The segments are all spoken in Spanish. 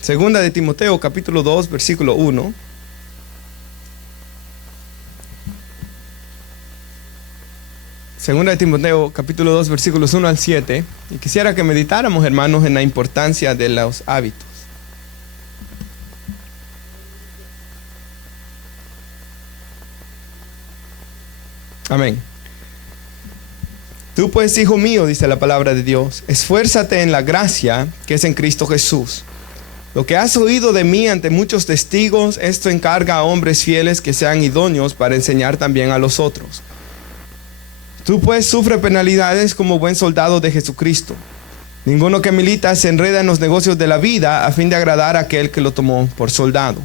Segunda de Timoteo, capítulo 2, versículo 1. Segunda de Timoteo, capítulo 2, versículos 1 al 7. Y quisiera que meditáramos, hermanos, en la importancia de los hábitos. Amén. Tú pues, hijo mío, dice la palabra de Dios, esfuérzate en la gracia que es en Cristo Jesús. Lo que has oído de mí ante muchos testigos, esto encarga a hombres fieles que sean idóneos para enseñar también a los otros. Tú pues sufre penalidades como buen soldado de Jesucristo. Ninguno que milita se enreda en los negocios de la vida a fin de agradar a aquel que lo tomó por soldado.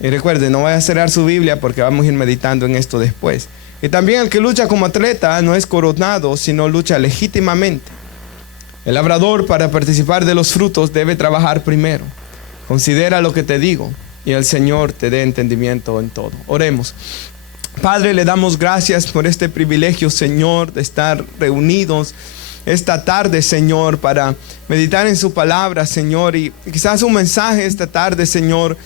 Y recuerde, no vaya a cerrar su Biblia porque vamos a ir meditando en esto después. Y también el que lucha como atleta no es coronado, sino lucha legítimamente. El labrador, para participar de los frutos, debe trabajar primero. Considera lo que te digo, y el Señor te dé entendimiento en todo. Oremos. Padre, le damos gracias por este privilegio, Señor, de estar reunidos esta tarde, Señor, para meditar en su palabra, Señor. Y quizás un mensaje esta tarde, Señor.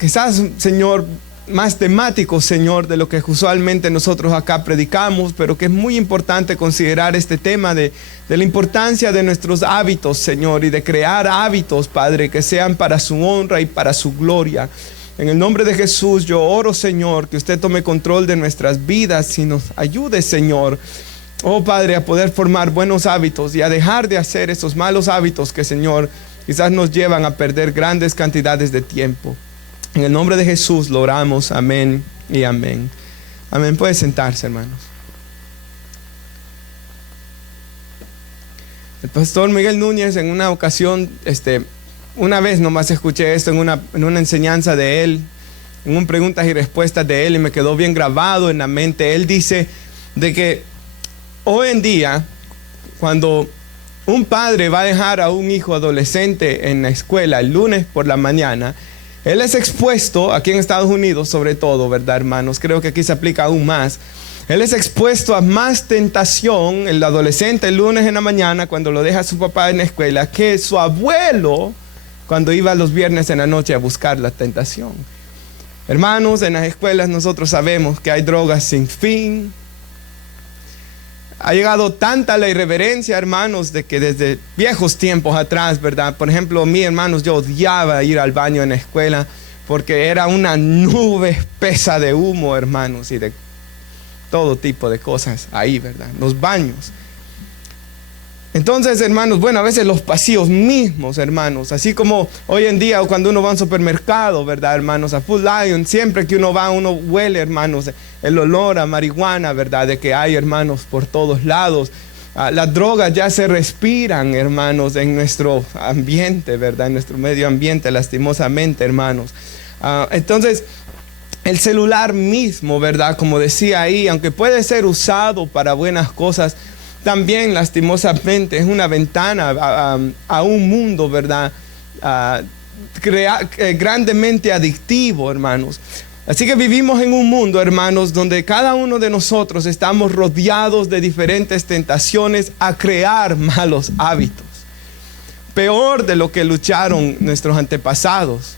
Quizás, Señor, más temático, Señor, de lo que usualmente nosotros acá predicamos, pero que es muy importante considerar este tema de la importancia de nuestros hábitos, Señor, y de crear hábitos, Padre, que sean para su honra y para su gloria. En el nombre de Jesús yo oro, Señor, que usted tome control de nuestras vidas y nos ayude, Señor, oh Padre, a poder formar buenos hábitos y a dejar de hacer esos malos hábitos que, Señor, quizás nos llevan a perder grandes cantidades de tiempo. En el nombre de Jesús lo oramos, amén y amén. Amén, puede sentarse, hermanos. El pastor Miguel Núñez en una ocasión, una vez nomás escuché esto en una enseñanza de él, en un preguntas y respuestas de él, y me quedó bien grabado en la mente. Él dice de que hoy en día, cuando un padre va a dejar a un hijo adolescente en la escuela el lunes por la mañana, él es expuesto, aquí en Estados Unidos sobre todo, ¿verdad, hermanos? Creo que aquí se aplica aún más. Él es expuesto a más tentación, el adolescente el lunes en la mañana, cuando lo deja su papá en la escuela, que su abuelo cuando iba los viernes en la noche a buscar la tentación. Hermanos, en las escuelas nosotros sabemos que hay drogas sin fin. Ha llegado tanta la irreverencia, hermanos, de que desde viejos tiempos atrás, ¿verdad? Por ejemplo, mi hermanos, yo odiaba ir al baño en la escuela porque era una nube espesa de humo, hermanos, y de todo tipo de cosas ahí, ¿verdad? Los baños. Entonces, hermanos, bueno, a veces los pasillos mismos, hermanos, así como hoy en día cuando uno va a un supermercado, ¿verdad, hermanos? A Food Lion, siempre que uno va, uno huele, hermanos, el olor a marihuana, ¿verdad? De que hay, hermanos, por todos lados. Las drogas ya se respiran, hermanos, en nuestro ambiente, ¿verdad? En nuestro medio ambiente, lastimosamente, hermanos. Entonces, el celular mismo, ¿verdad? Como decía ahí, aunque puede ser usado para buenas cosas, también lastimosamente es una ventana a un mundo, ¿verdad? Grandemente adictivo, hermanos. Así que vivimos en un mundo, hermanos, donde cada uno de nosotros estamos rodeados de diferentes tentaciones a crear malos hábitos. Peor de lo que lucharon nuestros antepasados.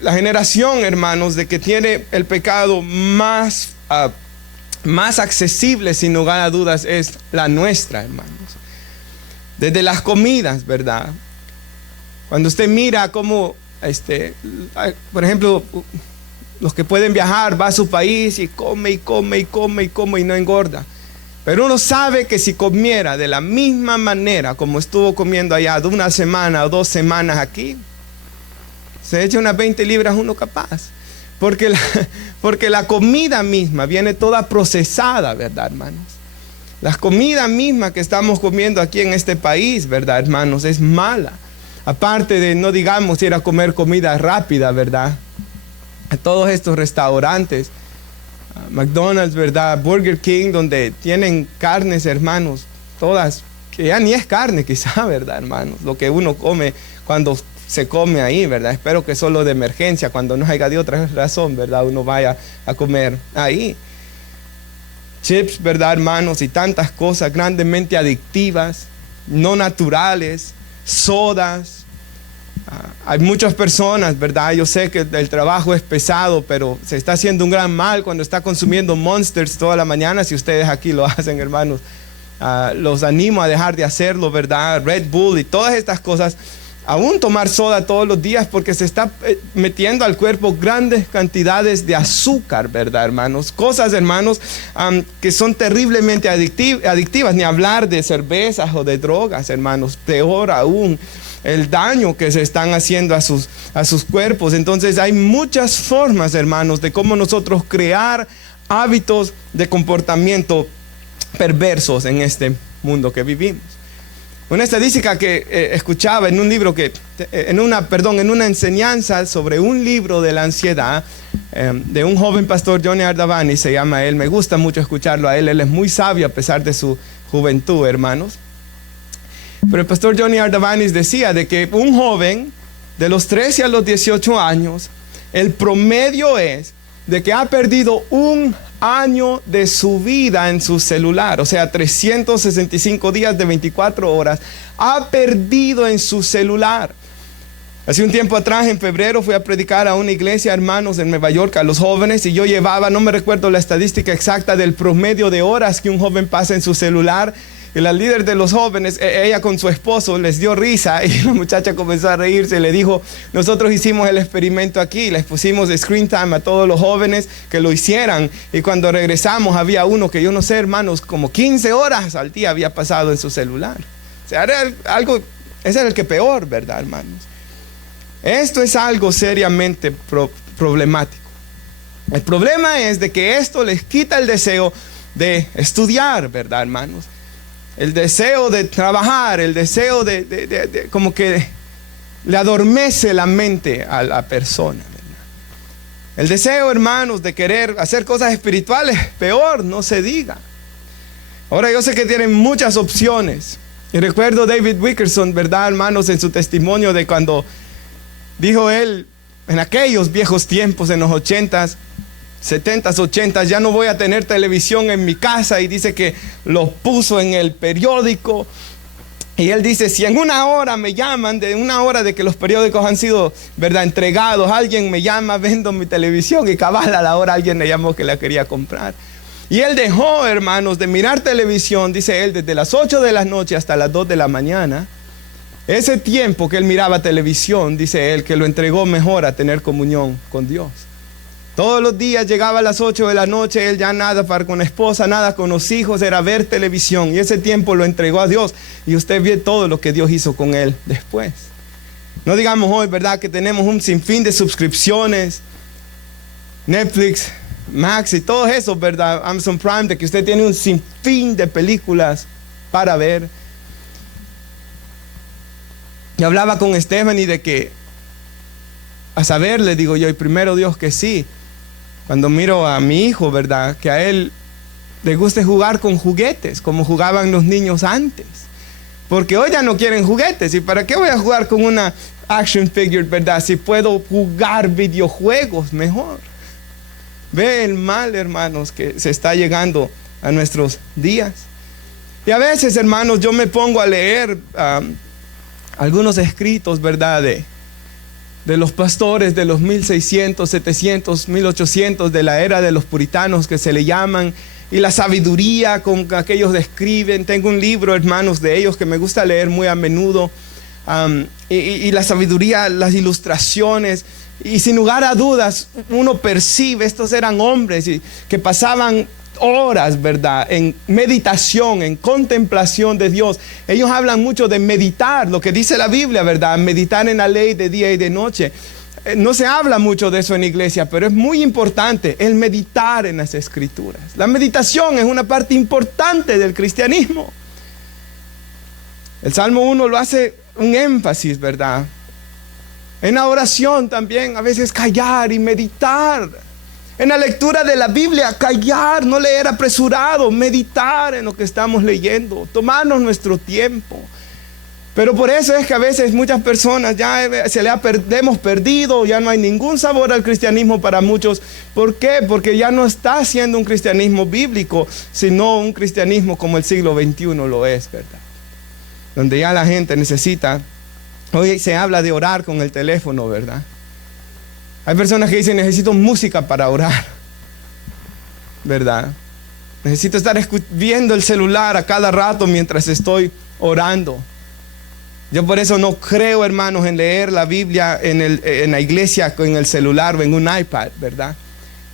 La generación, hermanos, de que tiene el pecado más accesible, sin lugar a dudas, es la nuestra, hermanos. Desde las comidas, ¿verdad? Cuando usted mira cómo, por ejemplo, los que pueden viajar, va a su país y come y come y come y come y no engorda. Pero uno sabe que si comiera de la misma manera como estuvo comiendo allá de una semana o 2 semanas aquí, se echa unas 20 libras uno capaz. Porque la comida misma viene toda procesada, ¿verdad, hermanos? La comida misma que estamos comiendo aquí en este país, ¿verdad, hermanos? Es mala. Aparte de, no digamos, ir a comer comida rápida, ¿verdad? A todos estos restaurantes, McDonald's, ¿verdad? Burger King, donde tienen carnes, hermanos, todas, que ya ni es carne quizá, ¿verdad, hermanos? Lo que uno come cuando se come ahí, ¿verdad? Espero que solo de emergencia, cuando no haya de otra razón, ¿verdad? Uno vaya a comer ahí. Chips, ¿verdad, hermanos? Y tantas cosas grandemente adictivas, no naturales, sodas, Hay muchas personas, ¿verdad? Yo sé que el trabajo es pesado, pero se está haciendo un gran mal cuando está consumiendo Monsters toda la mañana. Si ustedes aquí lo hacen, hermanos, los animo a dejar de hacerlo, ¿verdad? Red Bull y todas estas cosas. Aún tomar soda todos los días, porque se está metiendo al cuerpo grandes cantidades de azúcar, ¿verdad, hermanos? Cosas, hermanos, que son terriblemente adictivas. Ni hablar de cervezas o de drogas, hermanos. Peor aún, el daño que se están haciendo a sus cuerpos. Entonces hay muchas formas, hermanos, de cómo nosotros crear hábitos de comportamiento perversos en este mundo que vivimos. Una estadística que escuchaba en un libro en una enseñanza sobre un libro de la ansiedad, de un joven pastor, Johnny Ardavani se llama él. Me gusta mucho escucharlo a él. Él es muy sabio a pesar de su juventud, hermanos. Pero el pastor Johnny Ardavani decía de que un joven de los 13 a los 18 años, el promedio es de que ha perdido un año de su vida en su celular. O sea, 365 días de 24 horas ha perdido en su celular. Hace un tiempo atrás, en febrero, fui a predicar a una iglesia, hermanos, en Nueva York, a los jóvenes, y yo llevaba, no me recuerdo la estadística exacta del promedio de horas que un joven pasa en su celular. Y la líder de los jóvenes, ella con su esposo, les dio risa, y la muchacha comenzó a reírse. Le dijo: nosotros hicimos el experimento aquí, les pusimos screen time a todos los jóvenes que lo hicieran, y cuando regresamos había uno que, yo no sé, hermanos, como 15 horas al día había pasado en su celular. O sea, era algo, ese era el que peor, ¿verdad, hermanos? Esto es algo seriamente problemático. El problema es de que esto les quita el deseo de estudiar, ¿verdad, hermanos? El deseo de trabajar, el deseo de como que le adormece la mente a la persona, ¿verdad? El deseo, hermanos, de querer hacer cosas espirituales, peor, no se diga. Ahora, yo sé que tienen muchas opciones. Y recuerdo David Wickerson, ¿verdad, hermanos? En su testimonio de cuando dijo él, en aquellos viejos tiempos, en los 80s, 70s, 80s, ya no voy a tener televisión en mi casa, y dice que lo puso en el periódico. Y él dice: si en una hora me llaman, de una hora de que los periódicos han sido, ¿verdad?, entregados, alguien me llama, vendo mi televisión, y cabal a la hora alguien le llamó que la quería comprar. Y él dejó, hermanos, de mirar televisión, dice él, desde las 8 de la noche hasta las 2 de la mañana. Ese tiempo que él miraba televisión, dice él, que lo entregó mejor a tener comunión con Dios. Todos los días llegaba a las 8 de la noche, él ya nada con la esposa, nada con los hijos, era ver televisión. Y ese tiempo lo entregó a Dios. Y usted ve todo lo que Dios hizo con él después. No digamos hoy, ¿verdad?, que tenemos un sinfín de suscripciones, Netflix, Max y todo eso, ¿verdad?, Amazon Prime, de que usted tiene un sinfín de películas para ver. Y hablaba con Stephanie de que, a saber, le digo yo, y primero Dios que sí, cuando miro a mi hijo, ¿verdad?, que a él le gusta jugar con juguetes, como jugaban los niños antes. Porque hoy ya no quieren juguetes. ¿Y para qué voy a jugar con una action figure, verdad, si puedo jugar videojuegos mejor? Ve el mal, hermanos, que se está llegando a nuestros días. Y a veces, hermanos, yo me pongo a leer algunos escritos, ¿verdad?, de los pastores de los 1600, 700, 1800, de la era de los puritanos, que se le llaman, y la sabiduría con que aquellos describen. Tengo un libro, hermanos, de ellos que me gusta leer muy a menudo, y la sabiduría, las ilustraciones, y sin lugar a dudas uno percibe, estos eran hombres que pasaban horas, ¿verdad?, en meditación, en contemplación de Dios. Ellos hablan mucho de meditar, lo que dice la Biblia, ¿verdad?, meditar en la ley de día y de noche. No se habla mucho de eso en la iglesia, pero es muy importante el meditar en las Escrituras. La meditación es una parte importante del cristianismo. El Salmo 1 lo hace un énfasis, ¿verdad? En la oración también, a veces callar y meditar. En la lectura de la Biblia, callar, no leer apresurado, meditar en lo que estamos leyendo, tomarnos nuestro tiempo. Pero por eso es que a veces muchas personas ya hemos perdido, ya no hay ningún sabor al cristianismo para muchos. ¿Por qué? Porque ya no está siendo un cristianismo bíblico, sino un cristianismo como el siglo XXI lo es, ¿verdad? Donde ya la gente necesita Hoy se habla de orar con el teléfono, ¿verdad? Hay personas que dicen, necesito música para orar, ¿verdad? Necesito estar viendo el celular a cada rato mientras estoy orando. Yo por eso no creo, hermanos, en leer la Biblia en la iglesia con el celular o en un iPad, ¿verdad?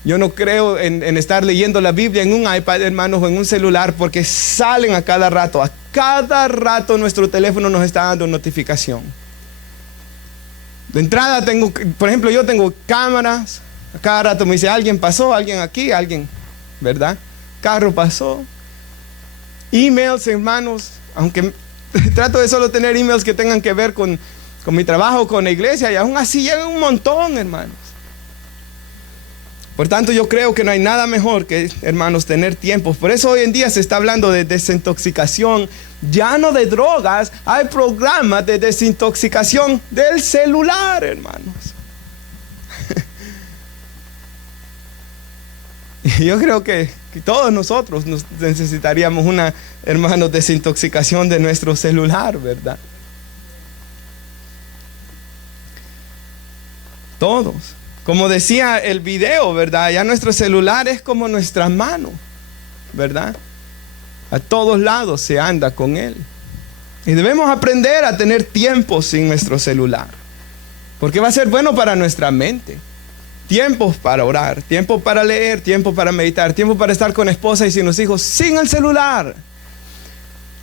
Yo no creo en estar leyendo la Biblia en un iPad, hermanos, o en un celular, porque salen a cada rato. A cada rato nuestro teléfono nos está dando notificación. De entrada por ejemplo, yo tengo cámaras. A cada rato me dice, alguien pasó, alguien aquí, alguien, ¿verdad? Carro pasó. Emails, hermanos, aunque trato de solo tener emails que tengan que ver con mi trabajo, con la iglesia, y aún así llegan un montón, hermanos. Por tanto, yo creo que no hay nada mejor que, hermanos, tener tiempo. Por eso hoy en día se está hablando de desintoxicación, ya no de drogas. Hay programas de desintoxicación del celular, hermanos. Y yo creo que todos nosotros necesitaríamos una, hermanos, desintoxicación de nuestro celular, ¿verdad? Todos. Como decía el video, ¿verdad? Ya nuestro celular es como nuestra mano, ¿verdad? A todos lados se anda con él. Y debemos aprender a tener tiempo sin nuestro celular, porque va a ser bueno para nuestra mente. Tiempos para orar, tiempo para leer, tiempo para meditar, tiempo para estar con la esposa y sin los hijos, sin el celular.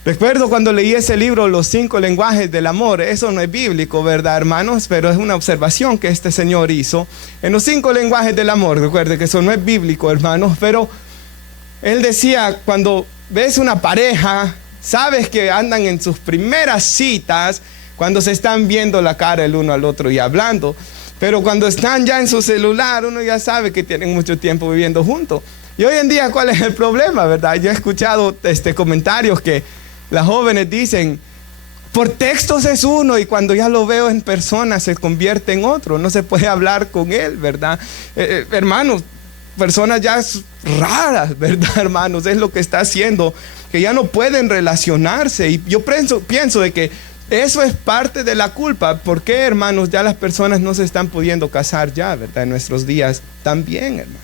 Recuerdo cuando leí ese libro, Los 5 lenguajes del amor. Eso no es bíblico, ¿verdad, hermanos? Pero es una observación que este señor hizo. En los 5 lenguajes del amor, recuerde que eso no es bíblico, hermanos, pero él decía, cuando ves una pareja, sabes que andan en sus primeras citas, cuando se están viendo la cara el uno al otro y hablando. Pero cuando están ya en su celular, uno ya sabe que tienen mucho tiempo viviendo juntos. Y hoy en día, ¿cuál es el problema, verdad? Yo he escuchado comentarios que las jóvenes dicen, por textos es uno y cuando ya lo veo en persona se convierte en otro. No se puede hablar con él, ¿verdad? Hermanos, personas ya raras, ¿verdad, hermanos? Es lo que está haciendo, que ya no pueden relacionarse. Y yo pienso de que eso es parte de la culpa. ¿Por qué, hermanos, ya las personas no se están pudiendo casar ya, ¿verdad? En nuestros días también, hermanos.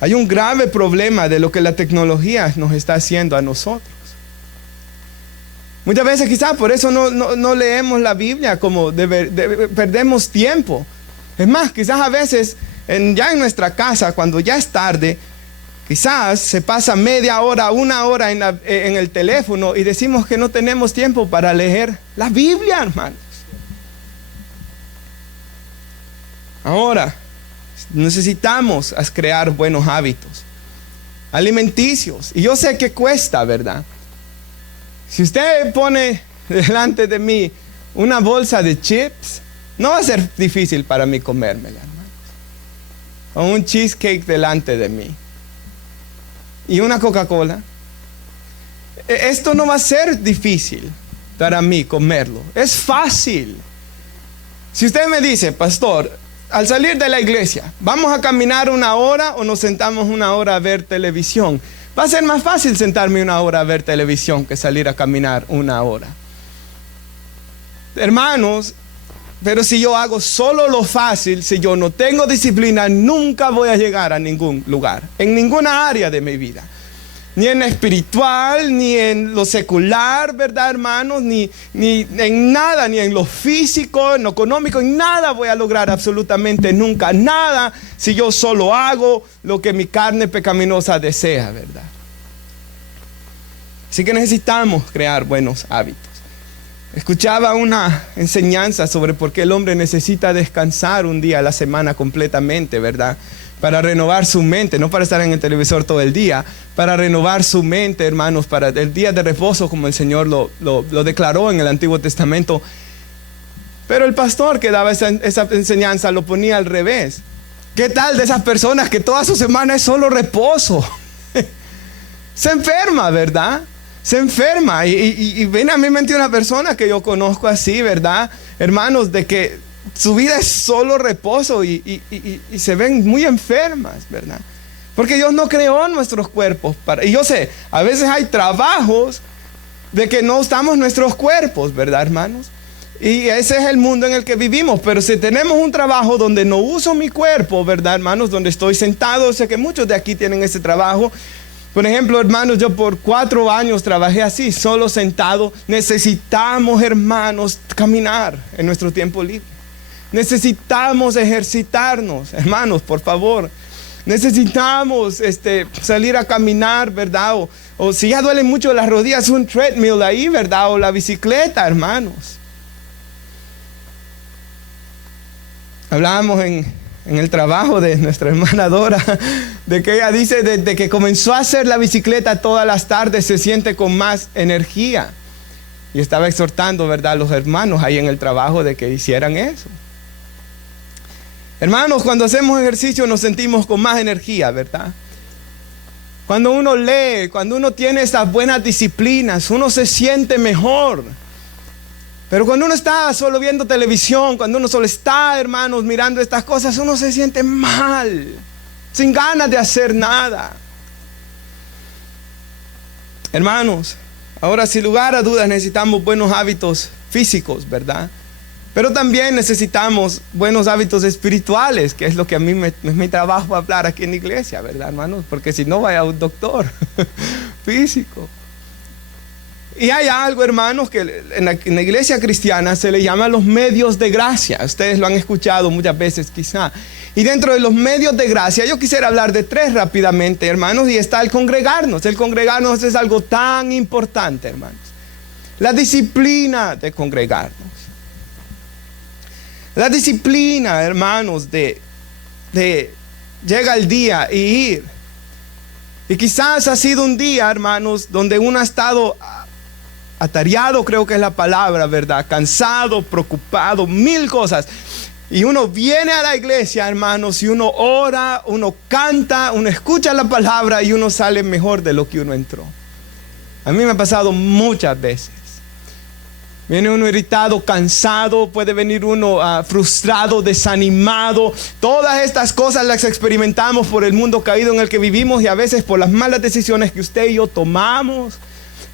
Hay un grave problema de lo que la tecnología nos está haciendo a nosotros. Muchas veces quizás por eso no leemos la Biblia, como perdemos tiempo. Es más, quizás a veces ya en nuestra casa, cuando ya es tarde, quizás se pasa media hora, una hora en el teléfono y decimos que no tenemos tiempo para leer la Biblia, hermanos. Ahora, necesitamos crear buenos hábitos alimenticios. Y yo sé que cuesta, ¿verdad? Si usted pone delante de mí una bolsa de chips, no va a ser difícil para mí comérmela, hermanos. O un cheesecake delante de mí. Y una Coca-Cola. Esto no va a ser difícil para mí comerlo. Es fácil. Si usted me dice, pastor, al salir de la iglesia, ¿vamos a caminar una hora o nos sentamos una hora a ver televisión? Va a ser más fácil sentarme una hora a ver televisión que salir a caminar una hora. Hermanos, pero si yo hago solo lo fácil, si yo no tengo disciplina, nunca voy a llegar a ningún lugar, en ninguna área de mi vida. Ni en lo espiritual, ni en lo secular, ¿verdad, hermanos? Ni en nada, ni en lo físico, en lo económico, en nada voy a lograr absolutamente nunca. Nada si yo solo hago lo que mi carne pecaminosa desea, ¿verdad? Así que necesitamos crear buenos hábitos. Escuchaba una enseñanza sobre por qué el hombre necesita descansar un día a la semana completamente, ¿verdad? Para renovar su mente, no para estar en el televisor todo el día, para renovar su mente, hermanos, para el día de reposo como el Señor lo declaró en el Antiguo Testamento. Pero el pastor que daba esa enseñanza lo ponía al revés. ¿Qué tal de esas personas que toda su semana es solo reposo? Se enferma, ¿verdad? Se enferma y viene a mi mente una persona que yo conozco así, ¿verdad? Hermanos, de que su vida es solo reposo y se ven muy enfermas, ¿verdad? Porque Dios no creó nuestros cuerpos y yo sé, a veces hay trabajos de que no usamos nuestros cuerpos, ¿verdad, hermanos? Y ese es el mundo en el que vivimos. Pero si tenemos un trabajo donde no uso mi cuerpo, ¿verdad, hermanos? Donde estoy sentado, sé que muchos de aquí tienen ese trabajo. Por ejemplo, hermanos, yo por 4 años trabajé así, solo sentado. Necesitamos, hermanos, caminar en nuestro tiempo libre. Necesitamos ejercitarnos, hermanos, por favor. Necesitamos salir a caminar, ¿verdad? O si ya duelen mucho las rodillas, un treadmill ahí, ¿verdad? O la bicicleta, hermanos. Hablábamos en el trabajo de nuestra hermana Dora, de que ella dice desde que comenzó a hacer la bicicleta todas las tardes se siente con más energía. Y estaba exhortando, ¿verdad?, a los hermanos ahí en el trabajo de que hicieran eso. Hermanos, cuando hacemos ejercicio nos sentimos con más energía, ¿verdad? Cuando uno lee, cuando uno tiene esas buenas disciplinas, uno se siente mejor. Pero cuando uno está solo viendo televisión, cuando uno solo está, hermanos, mirando estas cosas, uno se siente mal, sin ganas de hacer nada. Hermanos, ahora sin lugar a dudas necesitamos buenos hábitos físicos, ¿verdad? Pero también necesitamos buenos hábitos espirituales, que es lo que a mí es mi trabajo hablar aquí en la iglesia, ¿verdad, hermanos? Porque si no, vaya a un doctor físico. Y hay algo, hermanos, que en la iglesia cristiana se le llama los medios de gracia. Ustedes lo han escuchado muchas veces quizá. Y dentro de los medios de gracia yo quisiera hablar de 3 rápidamente, hermanos. Y está el congregarnos. El congregarnos es algo tan importante, hermanos. La disciplina de congregarnos. La disciplina, hermanos, de llega el día y ir. Y quizás ha sido un día, hermanos, donde uno ha estado atareado, creo que es la palabra, ¿verdad? Cansado, preocupado, 1000 cosas. Y uno viene a la iglesia, hermanos, y uno ora, uno canta, uno escucha la palabra y uno sale mejor de lo que uno entró. A mí me ha pasado muchas veces. Viene uno irritado, cansado, puede venir uno frustrado, desanimado. Todas estas cosas las experimentamos por el mundo caído en el que vivimos y a veces por las malas decisiones que usted y yo tomamos.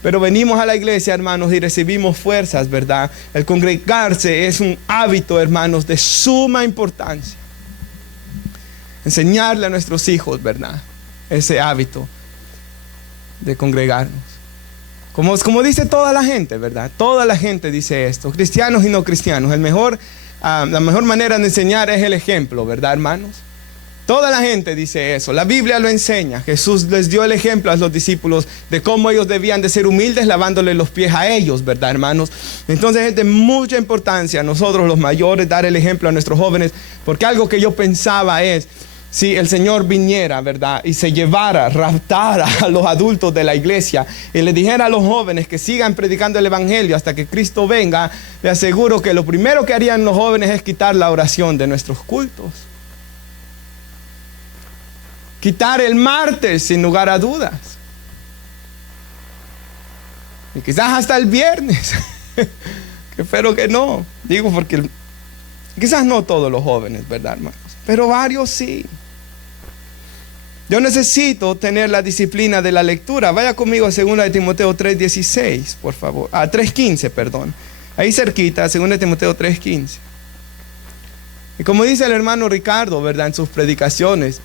Pero venimos a la iglesia, hermanos, y recibimos fuerzas, ¿verdad? El congregarse es un hábito, hermanos, de suma importancia. Enseñarle a nuestros hijos, ¿verdad? Ese hábito de congregarnos. Como dice toda la gente, ¿verdad? Toda la gente dice esto, cristianos y no cristianos. La mejor manera de enseñar es el ejemplo, ¿verdad, hermanos? Toda la gente dice eso. La Biblia lo enseña. Jesús les dio el ejemplo a los discípulos de cómo ellos debían de ser humildes, lavándole los pies a ellos, ¿verdad, hermanos? Entonces es de mucha importancia a nosotros los mayores dar el ejemplo a nuestros jóvenes, porque algo que yo pensaba es, si el Señor viniera, ¿verdad? Y se llevara, raptara a los adultos de la iglesia y le dijera a los jóvenes que sigan predicando el evangelio hasta que Cristo venga, le aseguro que lo primero que harían los jóvenes es quitar la oración de nuestros cultos. Quitar el martes, sin lugar a dudas. Y quizás hasta el viernes. Que espero que no. Digo porque quizás no todos los jóvenes, ¿verdad, hermanos? Pero varios sí. Yo necesito tener la disciplina de la lectura. Vaya conmigo a 2 de Timoteo 3:16, por favor. 3:15, perdón. Ahí cerquita, 2 de Timoteo 3:15. Y como dice el hermano Ricardo, ¿verdad? En sus predicaciones.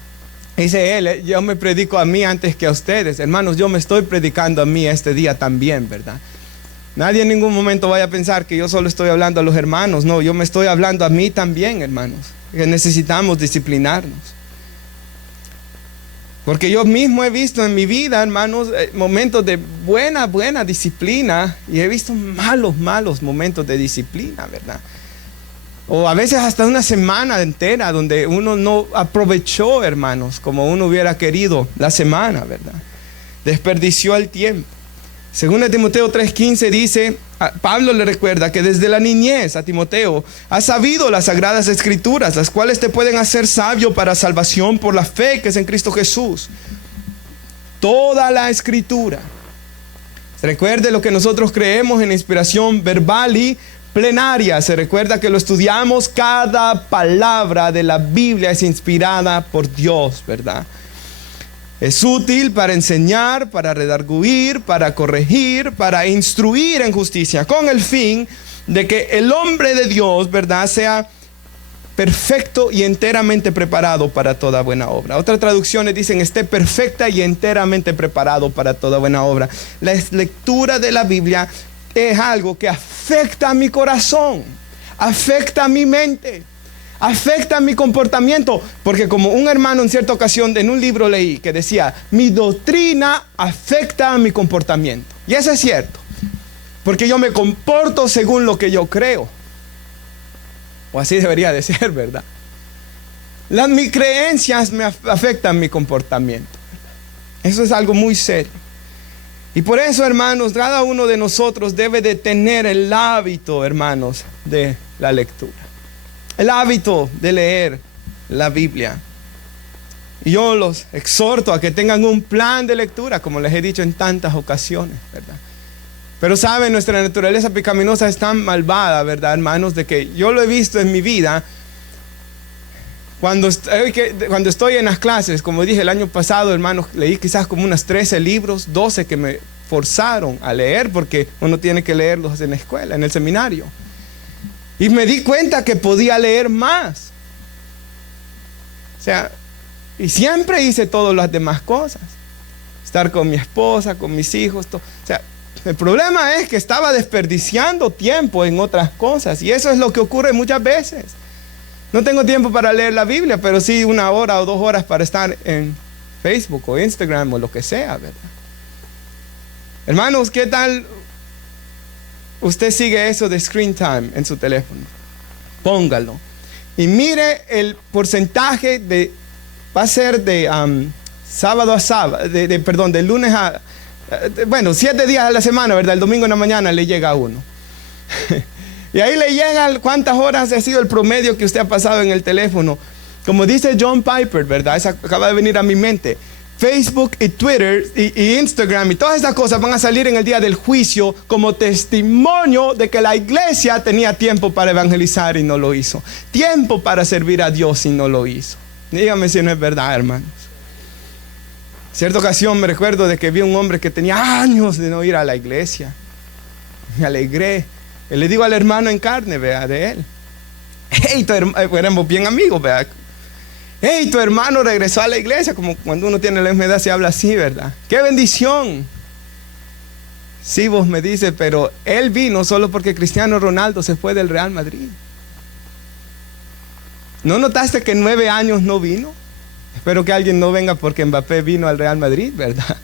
Dice él, yo me predico a mí antes que a ustedes. Hermanos, yo me estoy predicando a mí este día también, ¿verdad? Nadie en ningún momento vaya a pensar que yo solo estoy hablando a los hermanos. No, yo me estoy hablando a mí también, hermanos. Que necesitamos disciplinarnos. Porque yo mismo he visto en mi vida, hermanos, momentos de buena disciplina. Y he visto malos momentos de disciplina, ¿verdad? O a veces hasta una semana entera donde uno no aprovechó, hermanos, como uno hubiera querido la semana, ¿verdad? Desperdició el tiempo. 2 Timoteo 3:15 dice, Pablo le recuerda que desde la niñez a Timoteo has sabido las sagradas escrituras, las cuales te pueden hacer sabio para salvación por la fe que es en Cristo Jesús. Toda la escritura. Recuerde lo que nosotros creemos en inspiración verbal y plenaria. Se recuerda que lo estudiamos, cada palabra de la Biblia es inspirada por Dios, ¿verdad? Es útil para enseñar, para redarguir, para corregir, para instruir en justicia, con el fin de que el hombre de Dios, ¿verdad?, sea perfecto y enteramente preparado para toda buena obra. Otras traducciones dicen esté perfecta y enteramente preparado para toda buena obra. La lectura de la Biblia es algo que afecta a mi corazón, afecta a mi mente, afecta a mi comportamiento. Porque como un hermano en cierta ocasión en un libro leí que decía, mi doctrina afecta a mi comportamiento. Y eso es cierto, porque yo me comporto según lo que yo creo. O así debería de ser, ¿verdad? Mis creencias me afectan mi comportamiento. Eso es algo muy serio. Y por eso, hermanos, cada uno de nosotros debe de tener el hábito, hermanos, de la lectura. El hábito de leer la Biblia. Y yo los exhorto a que tengan un plan de lectura, como les he dicho en tantas ocasiones, ¿verdad? Pero saben, nuestra naturaleza pecaminosa es tan malvada, ¿verdad, hermanos? De que yo lo he visto en mi vida. Cuando estoy en las clases, como dije el año pasado, hermanos, leí quizás como unos 13 libros, 12 que me forzaron a leer, porque uno tiene que leerlos en la escuela, en el seminario. Y me di cuenta que podía leer más. O sea, y siempre hice todas las demás cosas. Estar con mi esposa, con mis hijos, todo. O sea, el problema es que estaba desperdiciando tiempo en otras cosas. Y eso es lo que ocurre muchas veces. No tengo tiempo para leer la Biblia, pero sí 1 hora o 2 horas para estar en Facebook o Instagram o lo que sea, ¿verdad? Hermanos, ¿qué tal usted sigue eso de screen time en su teléfono? Póngalo. Y mire el porcentaje va a ser de sábado a sábado, de lunes a... Bueno, 7 días a la semana, ¿verdad? El domingo en la mañana le llega a uno. Y ahí le llegan cuántas horas ha sido el promedio que usted ha pasado en el teléfono. Como dice John Piper, ¿verdad? Esa acaba de venir a mi mente. Facebook y Twitter y Instagram y todas estas cosas van a salir en el día del juicio como testimonio de que la iglesia tenía tiempo para evangelizar y no lo hizo. Tiempo para servir a Dios y no lo hizo. Dígame si no es verdad, hermanos. Cierta ocasión me recuerdo de que vi un hombre que tenía años de no ir a la iglesia. Me alegré. Y le digo al hermano en carne, vea, de él. Hey, éramos bien amigos, vea. Hey, tu hermano regresó a la iglesia. Como cuando uno tiene la enfermedad se habla así, ¿verdad? ¡Qué bendición! Sí, vos me dice, pero él vino solo porque Cristiano Ronaldo se fue del Real Madrid. ¿No notaste que 9 años no vino? Espero que alguien no venga porque Mbappé vino al Real Madrid, ¿verdad?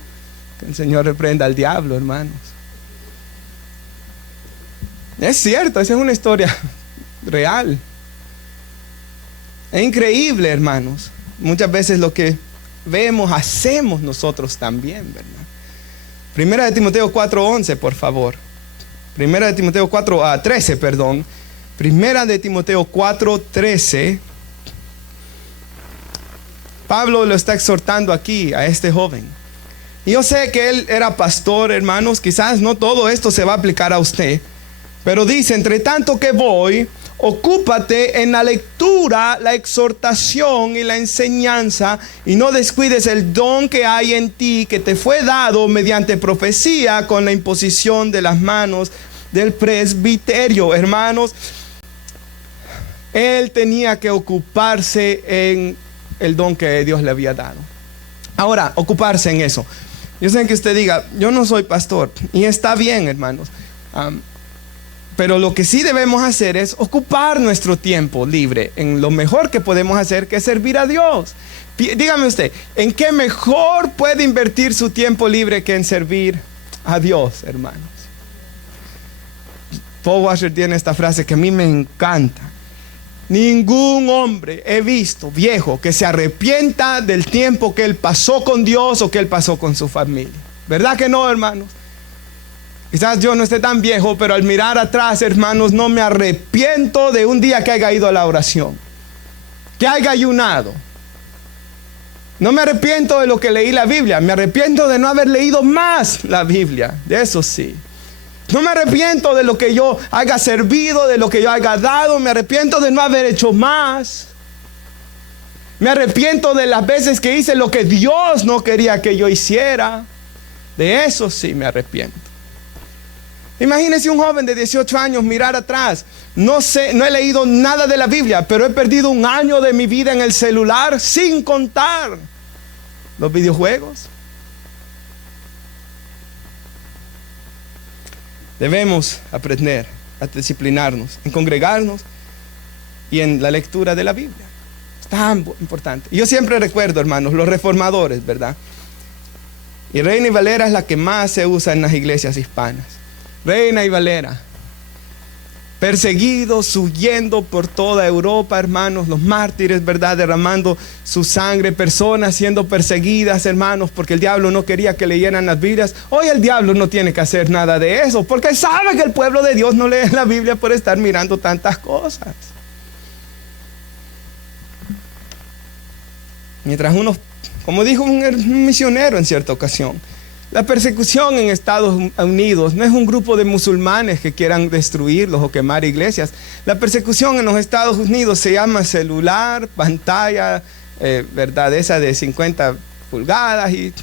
Que el Señor reprenda al diablo, hermanos. Es cierto, esa es una historia real. Es increíble, hermanos. Muchas veces lo que vemos, hacemos nosotros también, ¿verdad? Primera de Timoteo 4:11, por favor. Primera de Timoteo 4:13, perdón. Primera de Timoteo 4:13. Pablo lo está exhortando aquí a este joven. Y yo sé que él era pastor, hermanos. Quizás no todo esto se va a aplicar a usted. Pero dice, entre tanto que voy, ocúpate en la lectura, la exhortación y la enseñanza, y no descuides el don que hay en ti, que te fue dado mediante profecía con la imposición de las manos del presbiterio. Hermanos, él tenía que ocuparse en el don que Dios le había dado. Ahora, ocuparse en eso. Yo sé que usted diga, yo no soy pastor, y está bien, hermanos. Pero lo que sí debemos hacer es ocupar nuestro tiempo libre en lo mejor que podemos hacer, que es servir a Dios. Dígame usted, ¿en qué mejor puede invertir su tiempo libre que en servir a Dios, hermanos? Paul Washer tiene esta frase que a mí me encanta. Ningún hombre he visto viejo que se arrepienta del tiempo que él pasó con Dios o que él pasó con su familia. ¿Verdad que no, hermanos? Quizás yo no esté tan viejo, pero al mirar atrás, hermanos, no me arrepiento de un día que haya ido a la oración, que haya ayunado. No me arrepiento de lo que leí la Biblia, me arrepiento de no haber leído más la Biblia, de eso sí. No me arrepiento de lo que yo haya servido, de lo que yo haya dado, me arrepiento de no haber hecho más. Me arrepiento de las veces que hice lo que Dios no quería que yo hiciera. De eso sí me arrepiento. Imagínense un joven de 18 años mirar atrás. No he leído nada de la Biblia, pero he perdido un año de mi vida en el celular, sin contar los videojuegos. Debemos aprender a disciplinarnos, en congregarnos y en la lectura de la Biblia. Es tan importante. Yo siempre recuerdo, hermanos, los reformadores, ¿verdad? Y Reina y Valera es la que más se usa en las iglesias hispanas. Reina y Valera. Perseguidos, huyendo por toda Europa, hermanos, los mártires, ¿verdad? Derramando su sangre, personas siendo perseguidas, hermanos, porque el diablo no quería que leyeran las Biblias. Hoy el diablo no tiene que hacer nada de eso, porque sabe que el pueblo de Dios no lee la Biblia por estar mirando tantas cosas. Mientras uno, como dijo un misionero en cierta ocasión, la persecución en Estados Unidos no es un grupo de musulmanes que quieran destruirlos o quemar iglesias. La persecución en los Estados Unidos se llama celular, pantalla, ¿verdad? Esa de 50 pulgadas, es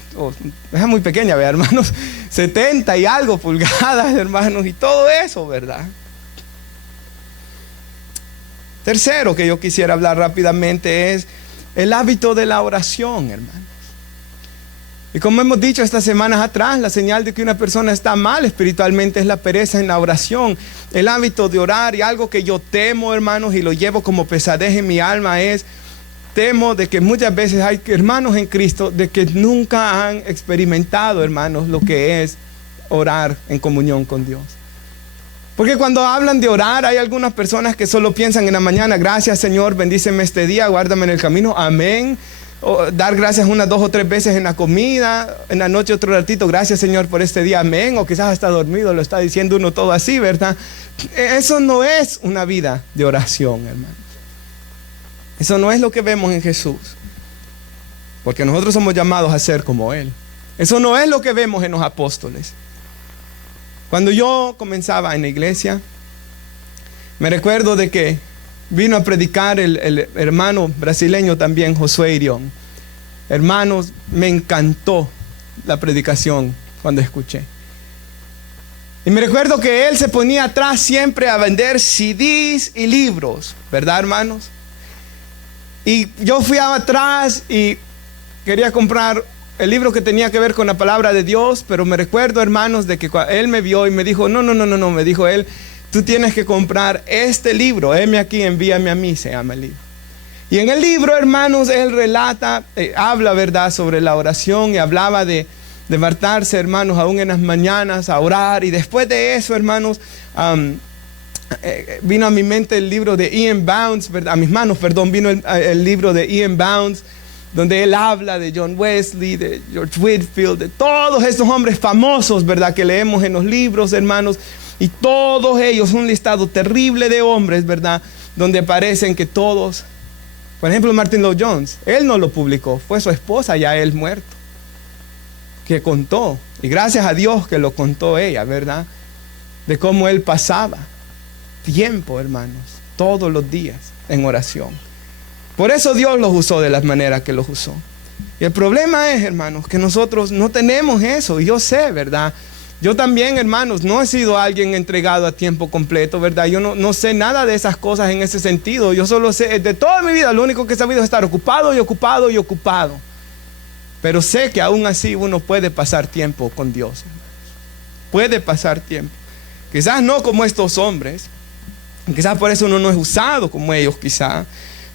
muy pequeña, ¿verdad, hermanos? 70 y algo pulgadas, hermanos, y todo eso, ¿verdad? Tercero que yo quisiera hablar rápidamente es el hábito de la oración, hermanos. Y como hemos dicho estas semanas atrás, la señal de que una persona está mal espiritualmente es la pereza en la oración. El hábito de orar, y algo que yo temo, hermanos, y lo llevo como pesadez en mi alma, temo de que muchas veces hay hermanos en Cristo de que nunca han experimentado, hermanos, lo que es orar en comunión con Dios. Porque cuando hablan de orar, hay algunas personas que solo piensan en la mañana: gracias, Señor, bendíceme este día, guárdame en el camino, amén. O dar gracias unas 2 o 3 veces en la comida, en la noche otro ratito, gracias, Señor, por este día, amén. O quizás está dormido, lo está diciendo uno todo así, ¿verdad? Eso no es una vida de oración, hermanos. Eso no es lo que vemos en Jesús, porque nosotros somos llamados a ser como Él. Eso no es lo que vemos en los apóstoles. Cuando yo comenzaba en la iglesia, me recuerdo de que vino a predicar el hermano brasileño también, Josué Irión. Hermanos, me encantó la predicación cuando escuché. Y me recuerdo que él se ponía atrás siempre a vender CDs y libros, ¿verdad, hermanos? Y yo fui atrás y quería comprar el libro que tenía que ver con la palabra de Dios, pero me recuerdo, hermanos, de que él me vio y me dijo, no, me dijo él, tú tienes que comprar este libro, heme aquí, envíame a mí, se llama el libro. Y en el libro, hermanos, él relata, habla, ¿verdad?, sobre la oración, y hablaba de levantarse, hermanos, aún en las mañanas a orar. Y después de eso, hermanos, vino a mi mente el libro de Ian Bounds, ¿verdad? A mis manos, perdón, vino el libro de Ian Bounds, donde él habla de John Wesley, de George Whitefield, de todos estos hombres famosos, ¿verdad?, que leemos en los libros, hermanos. Y todos ellos, un listado terrible de hombres, ¿verdad?, donde aparecen que todos, por ejemplo, Martin Lloyd Jones, él no lo publicó, fue su esposa, ya él muerto, que contó, y gracias a Dios que lo contó ella, ¿verdad?, de cómo él pasaba tiempo, hermanos, todos los días en oración. Por eso Dios los usó de la manera que los usó. Y el problema es, hermanos, que nosotros no tenemos eso. Y yo sé, ¿verdad? Yo también, hermanos, no he sido alguien entregado a tiempo completo, ¿verdad? Yo no sé nada de esas cosas en ese sentido. Yo solo sé, de toda mi vida, lo único que he sabido es estar ocupado y ocupado y ocupado. Pero sé que aún así uno puede pasar tiempo con Dios, hermanos. Puede pasar tiempo. Quizás no como estos hombres. Quizás por eso uno no es usado como ellos, quizás.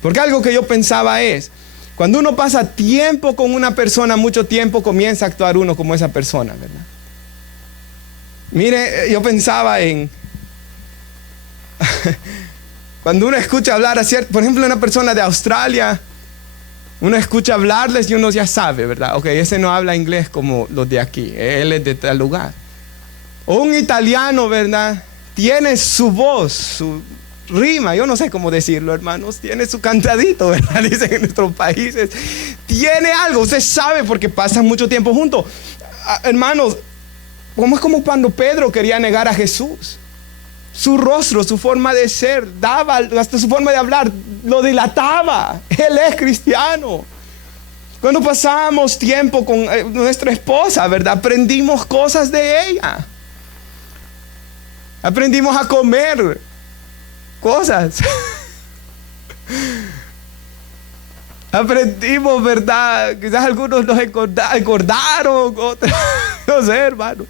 Porque algo que yo pensaba es, cuando uno pasa tiempo con una persona, mucho tiempo, comienza a actuar uno como esa persona, ¿verdad? Mire, yo pensaba en cuando uno escucha hablar a cierto, por ejemplo, una persona de Australia, uno escucha hablarles y uno ya sabe, ¿verdad? Ok, ese no habla inglés como los de aquí, él es de tal lugar. O un italiano, ¿verdad?, tiene su voz, su rima, yo no sé cómo decirlo, hermanos, tiene su cantadito, ¿verdad? Dicen en nuestros países, tiene algo, usted sabe porque pasan mucho tiempo juntos. Hermanos, como es como cuando Pedro quería negar a Jesús. Su rostro, su forma de ser, daba, hasta su forma de hablar, lo dilataba. Él es cristiano. Cuando pasamos tiempo con nuestra esposa, ¿verdad?, aprendimos cosas de ella. Aprendimos a comer cosas. Aprendimos, ¿verdad? Quizás algunos nos engordaron, otros, no sé, hermanos.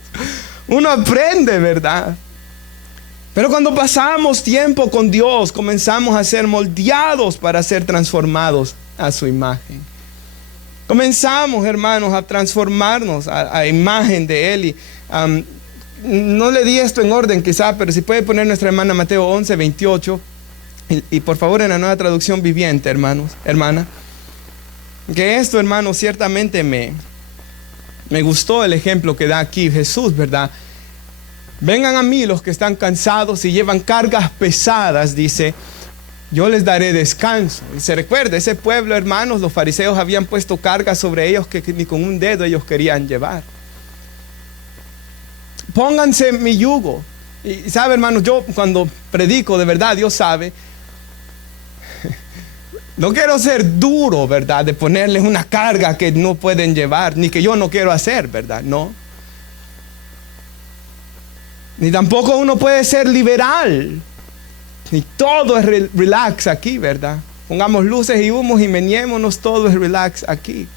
Uno aprende, ¿verdad? Pero cuando pasamos tiempo con Dios, comenzamos a ser moldeados para ser transformados a su imagen. Comenzamos, hermanos, a transformarnos a imagen de Él. Y, no le di esto en orden quizá, pero si puede poner nuestra hermana Mateo 11, 28. Y por favor en la Nueva Traducción Viviente, hermanos, hermana. Que esto, hermanos, ciertamente me gustó el ejemplo que da aquí Jesús, ¿verdad? Vengan a mí los que están cansados y llevan cargas pesadas, dice, yo les daré descanso. Y se recuerda, ese pueblo, hermanos, los fariseos habían puesto cargas sobre ellos que ni con un dedo ellos querían llevar. Pónganse mi yugo. Y sabe, hermanos, yo cuando predico, de verdad, Dios sabe, no quiero ser duro, ¿verdad? De ponerles una carga que no pueden llevar, ni que yo no quiero hacer, ¿verdad? No. Ni tampoco uno puede ser liberal. Ni todo es relax aquí, ¿verdad? Pongamos luces y humos y meñémonos, todo es relax aquí.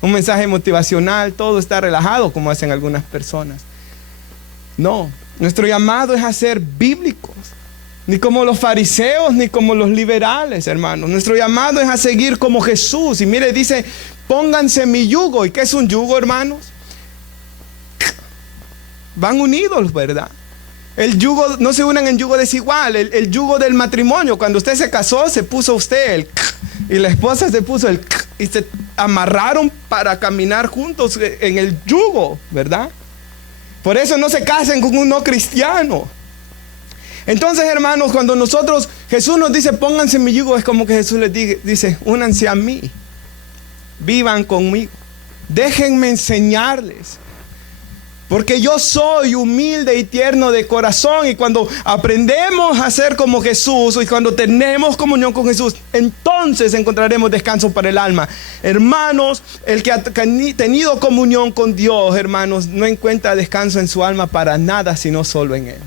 Un mensaje motivacional, todo está relajado como hacen algunas personas. No, nuestro llamado es a ser bíblicos. Ni como los fariseos, ni como los liberales, hermanos. Nuestro llamado es a seguir como Jesús. Y mire, dice, pónganse mi yugo. ¿Y qué es un yugo, hermanos? Van unidos, ¿verdad? El yugo, no se unen en yugo desigual. El yugo del matrimonio. Cuando usted se casó, se puso usted el y la esposa se puso el y se amarraron para caminar juntos en el yugo, ¿verdad? Por eso no se casen con un no cristiano. Entonces, hermanos, cuando Jesús nos dice, pónganse en mi yugo, es como que Jesús les dice, únanse a mí, vivan conmigo, déjenme enseñarles, porque yo soy humilde y tierno de corazón. Y cuando aprendemos a ser como Jesús, y cuando tenemos comunión con Jesús, entonces encontraremos descanso para el alma. Hermanos, el que ha tenido comunión con Dios, hermanos, no encuentra descanso en su alma para nada, sino solo en Él.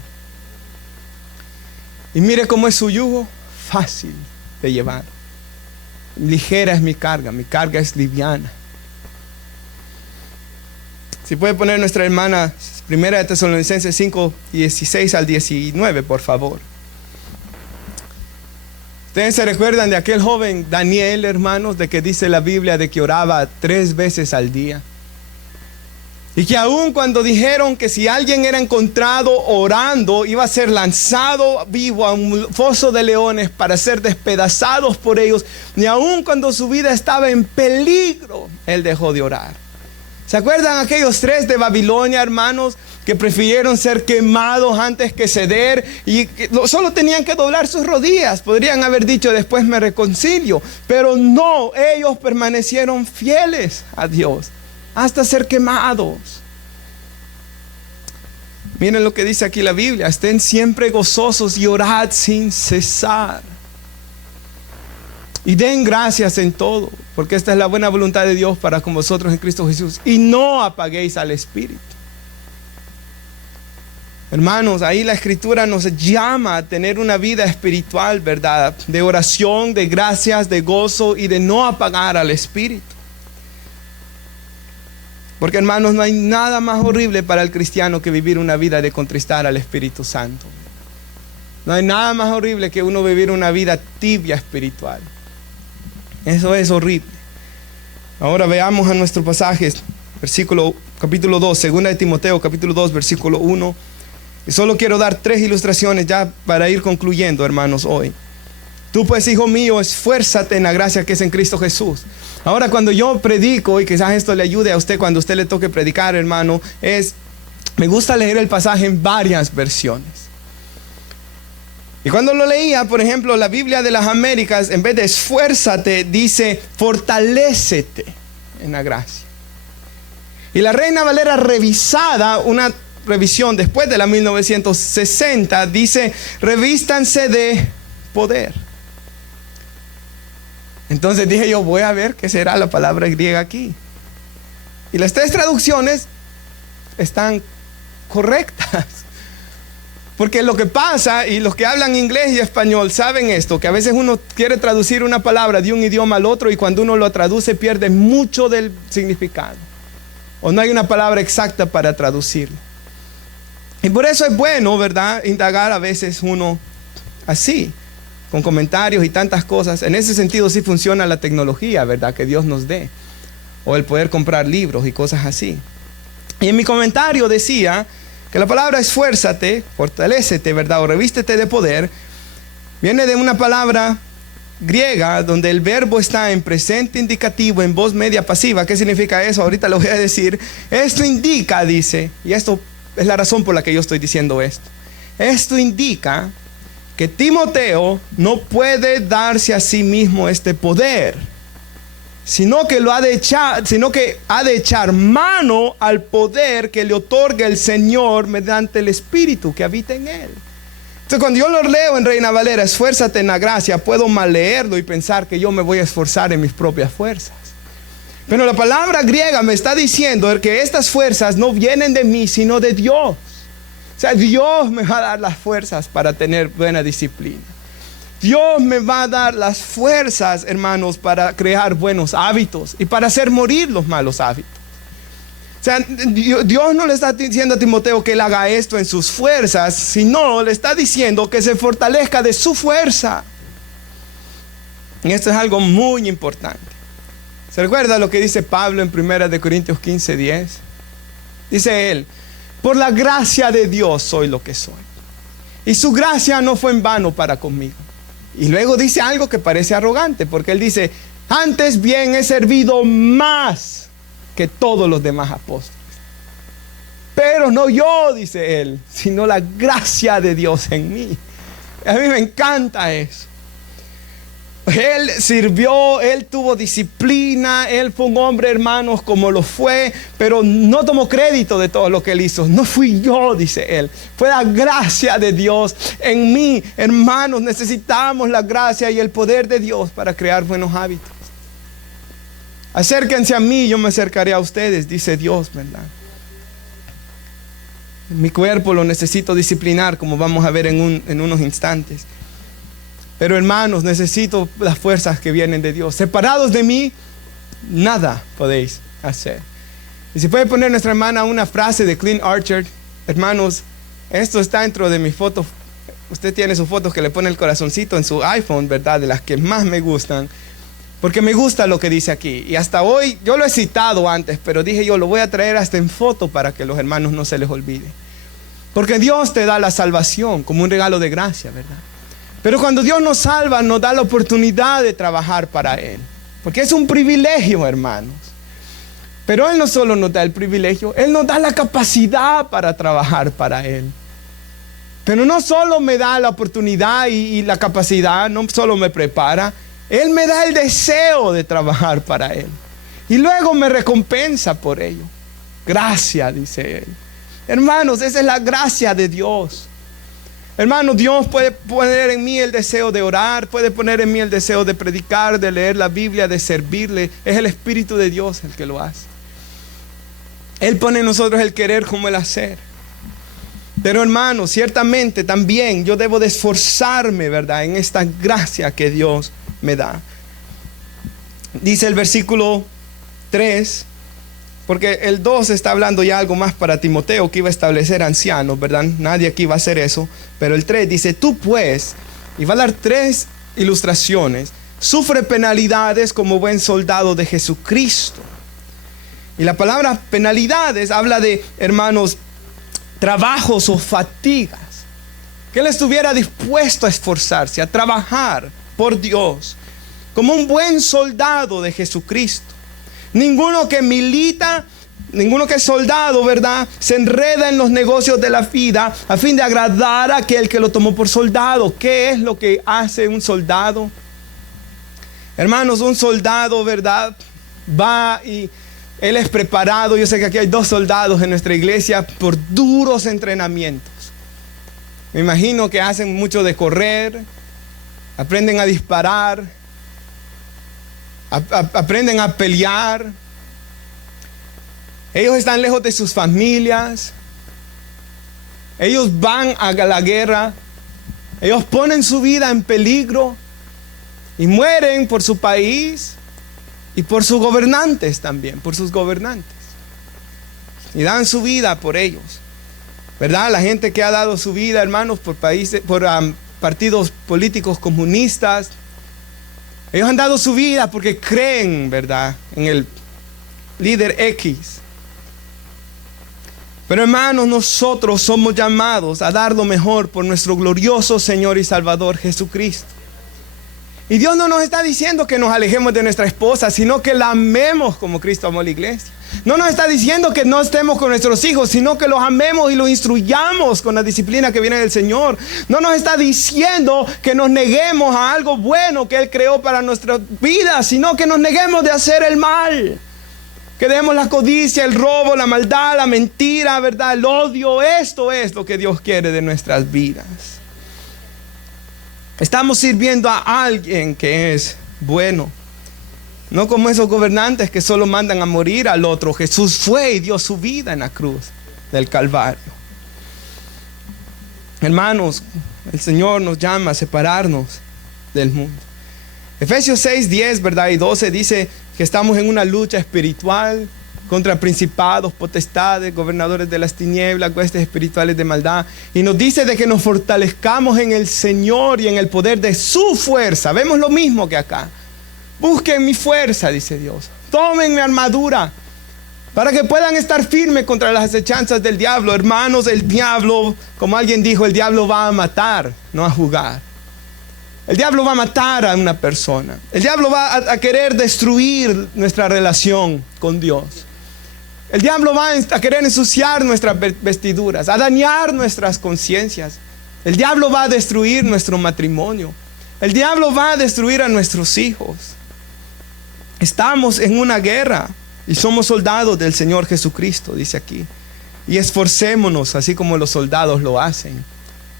Y mire cómo es su yugo, fácil de llevar. Ligera es mi carga es liviana. Si puede poner nuestra hermana Primera de Tesalonicenses 5, 16 al 19, por favor. Ustedes se recuerdan de aquel joven Daniel, hermanos, de que dice la Biblia de que oraba 3 veces al día. Y que aun cuando dijeron que si alguien era encontrado orando, iba a ser lanzado vivo a un foso de leones para ser despedazados por ellos, ni aun cuando su vida estaba en peligro, él dejó de orar. ¿Se acuerdan aquellos 3 de Babilonia, hermanos, que prefirieron ser quemados antes que ceder? Y solo tenían que doblar sus rodillas. Podrían haber dicho, después me reconcilio. Pero no, ellos permanecieron fieles a Dios hasta ser quemados. Miren lo que dice aquí la Biblia: estén siempre gozosos y orad sin cesar. Y den gracias en todo, porque esta es la buena voluntad de Dios para con vosotros en Cristo Jesús. Y no apaguéis al Espíritu. Hermanos, ahí la Escritura nos llama a tener una vida espiritual, ¿verdad? De oración, de gracias, de gozo y de no apagar al Espíritu. Porque, hermanos, no hay nada más horrible para el cristiano que vivir una vida de contristar al Espíritu Santo. No hay nada más horrible que uno vivir una vida tibia espiritual. Eso es horrible. Ahora veamos a nuestro pasaje, capítulo 2, 2 de Timoteo, capítulo 2, versículo 1. Y solo quiero dar 3 ilustraciones ya para ir concluyendo, hermanos, hoy. Tú pues, hijo mío, esfuérzate en la gracia que es en Cristo Jesús. Ahora, cuando yo predico, y quizás esto le ayude a usted cuando usted le toque predicar, hermano, me gusta leer el pasaje en varias versiones. Y cuando lo leía, por ejemplo, la Biblia de las Américas, en vez de esfuérzate, dice fortalécete en la gracia. Y la Reina Valera revisada, una revisión después de la 1960, dice revístanse de poder. Entonces dije yo, voy a ver qué será la palabra griega aquí. Y las 3 traducciones están correctas. Porque lo que pasa, y los que hablan inglés y español saben esto, que a veces uno quiere traducir una palabra de un idioma al otro y cuando uno lo traduce pierde mucho del significado. O no hay una palabra exacta para traducirlo. Y por eso es bueno, ¿verdad?, indagar a veces uno así, con comentarios y tantas cosas. En ese sentido sí funciona la tecnología, ¿verdad?, que Dios nos dé. O el poder comprar libros y cosas así. Y en mi comentario decía que la palabra esfuérzate, fortalécete, ¿verdad?, o revístete de poder, viene de una palabra griega donde el verbo está en presente indicativo, en voz media pasiva. ¿Qué significa eso? Ahorita lo voy a decir. Esto indica, dice, y esto es la razón por la que yo estoy diciendo esto. Esto indica que Timoteo no puede darse a sí mismo este poder, sino que ha de echar mano al poder que le otorga el Señor mediante el Espíritu que habita en él. Entonces, cuando yo lo leo en Reina Valera, esfuérzate en la gracia, puedo mal leerlo y pensar que yo me voy a esforzar en mis propias fuerzas. Pero la palabra griega me está diciendo que estas fuerzas no vienen de mí, sino de Dios. O sea, Dios me va a dar las fuerzas para tener buena disciplina. Dios me va a dar las fuerzas, hermanos, para crear buenos hábitos y para hacer morir los malos hábitos. O sea, Dios no le está diciendo a Timoteo que él haga esto en sus fuerzas, sino le está diciendo que se fortalezca de su fuerza. Y esto es algo muy importante. ¿Se recuerda lo que dice Pablo en 1 Corintios 15:10? Dice él: por la gracia de Dios soy lo que soy, y su gracia no fue en vano para conmigo. Y luego dice algo que parece arrogante, porque él dice: antes bien he servido más que todos los demás apóstoles. Pero no yo, dice él, sino la gracia de Dios en mí. A mí me encanta eso. Él sirvió, él tuvo disciplina, él fue un hombre, hermanos, como lo fue, pero no tomó crédito de todo lo que él hizo. No fui yo, dice él, fue la gracia de Dios en mí. Hermanos, necesitamos la gracia y el poder de Dios para crear buenos hábitos. Acérquense a mí, yo me acercaré a ustedes, dice Dios, ¿verdad? Mi cuerpo lo necesito disciplinar, como vamos a ver en unos instantes. Pero hermanos, necesito las fuerzas que vienen de Dios. Separados de mí, nada podéis hacer. Y si puede poner nuestra hermana una frase de Clint Archer. Hermanos, esto está dentro de mis fotos. Usted tiene sus fotos que le pone el corazoncito en su iPhone, ¿verdad? De las que más me gustan. Porque me gusta lo que dice aquí. Y hasta hoy, yo lo he citado antes, pero dije yo, lo voy a traer hasta en foto para que los hermanos no se les olvide. Porque Dios te da la salvación como un regalo de gracia, ¿verdad? Pero cuando Dios nos salva, nos da la oportunidad de trabajar para Él. Porque es un privilegio, hermanos. Pero Él no solo nos da el privilegio, Él nos da la capacidad para trabajar para Él. Pero no solo me da la oportunidad y la capacidad, no solo me prepara, Él me da el deseo de trabajar para Él. Y luego me recompensa por ello. Gracia, dice Él. Hermanos, esa es la gracia de Dios. Hermanos, Dios puede poner en mí el deseo de orar, puede poner en mí el deseo de predicar, de leer la Biblia, de servirle. Es el Espíritu de Dios el que lo hace. Él pone en nosotros el querer como el hacer. Pero hermanos, ciertamente también yo debo de esforzarme, ¿verdad?, en esta gracia que Dios me da. Dice el versículo 3, porque el 2 está hablando ya algo más para Timoteo, que iba a establecer ancianos, ¿verdad? Nadie aquí va a hacer eso. Pero el 3 dice: tú pues, y va a dar 3 ilustraciones, sufre penalidades como buen soldado de Jesucristo. Y la palabra penalidades habla de, hermanos, trabajos o fatigas. Que él estuviera dispuesto a esforzarse, a trabajar por Dios, como un buen soldado de Jesucristo. Ninguno que milita, ninguno que es soldado, ¿verdad?, se enreda en los negocios de la vida a fin de agradar a aquel que lo tomó por soldado. ¿Qué es lo que hace un soldado? Hermanos, un soldado, ¿verdad?, va y él es preparado. Yo sé que aquí hay 2 soldados en nuestra iglesia por duros entrenamientos. Me imagino que hacen mucho de correr, aprenden a disparar, aprenden a pelear. Ellos están lejos de sus familias. Ellos van a la guerra, ellos ponen su vida en peligro y mueren por su país y por sus gobernantes también, por sus gobernantes. Y dan su vida por ellos, ¿verdad? La gente que ha dado su vida, hermanos, por países, por partidos políticos comunistas, ellos han dado su vida porque creen, ¿verdad?, en el líder X. Pero hermanos, nosotros somos llamados a dar lo mejor por nuestro glorioso Señor y Salvador Jesucristo. Y Dios no nos está diciendo que nos alejemos de nuestra esposa, sino que la amemos como Cristo amó la iglesia. No nos está diciendo que no estemos con nuestros hijos, sino que los amemos y los instruyamos con la disciplina que viene del Señor. No nos está diciendo que nos neguemos a algo bueno que Él creó para nuestras vidas, sino que nos neguemos de hacer el mal. Que dejemos la codicia, el robo, la maldad, la mentira, ¿verdad?, el odio. Esto es lo que Dios quiere de nuestras vidas. Estamos sirviendo a alguien que es bueno. No como esos gobernantes que solo mandan a morir al otro. Jesús fue y dio su vida en la cruz del Calvario. Hermanos, el Señor nos llama a separarnos del mundo. Efesios 6, 10, ¿verdad?, y 12 dice que estamos en una lucha espiritual contra principados, potestades, gobernadores de las tinieblas, huestes espirituales de maldad. Y nos dice de que nos fortalezcamos en el Señor y en el poder de su fuerza. Vemos lo mismo que acá. Busquen mi fuerza, dice Dios. Tomen mi armadura para que puedan estar firmes contra las acechanzas del diablo. Hermanos, el diablo, como alguien dijo, el diablo va a matar, no a jugar. El diablo va a matar a una persona. El diablo va a querer destruir nuestra relación con Dios. El diablo va a querer ensuciar nuestras vestiduras, a dañar nuestras conciencias. El diablo va a destruir nuestro matrimonio. El diablo va a destruir a nuestros hijos. Estamos en una guerra y somos soldados del Señor Jesucristo, dice aquí. Y esforcémonos así como los soldados lo hacen.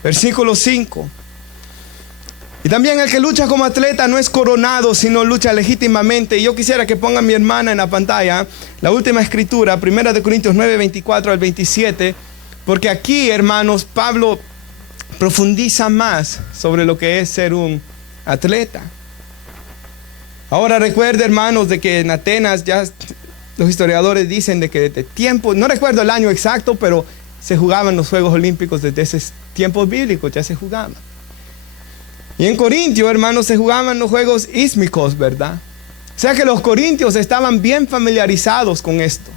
Versículo 5. Y también el que lucha como atleta no es coronado, sino lucha legítimamente. Y yo quisiera que pongan mi hermana en la pantalla la última escritura, 1 Corintios 9, 24 al 27. Porque aquí, hermanos, Pablo profundiza más sobre lo que es ser un atleta. Ahora recuerde, hermanos, de que en Atenas ya los historiadores dicen de que desde tiempo, no recuerdo el año exacto, pero se jugaban los Juegos Olímpicos desde esos tiempos bíblicos, ya se jugaban. Y en Corintio, hermanos, se jugaban los Juegos Ísmicos, ¿verdad? O sea que los corintios estaban bien familiarizados con esto.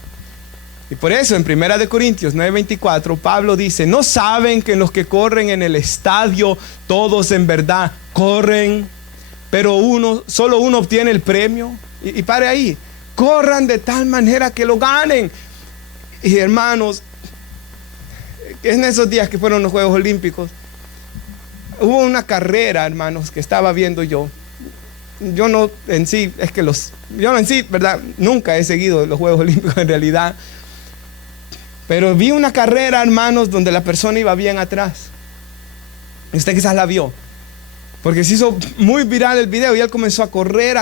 Y por eso en 1 Corintios 9:24 Pablo dice: ¿no saben que los que corren en el estadio todos en verdad corren, pero solo uno obtiene el premio? Y pare ahí. Corran de tal manera que lo ganen. Y hermanos, en esos días que fueron los Juegos Olímpicos, hubo una carrera, hermanos, que estaba viendo yo. Yo no en sí, ¿verdad? Nunca he seguido los Juegos Olímpicos en realidad. Pero vi una carrera, hermanos, donde la persona iba bien atrás. Usted quizás la vio, porque se hizo muy viral el video y él comenzó a correr,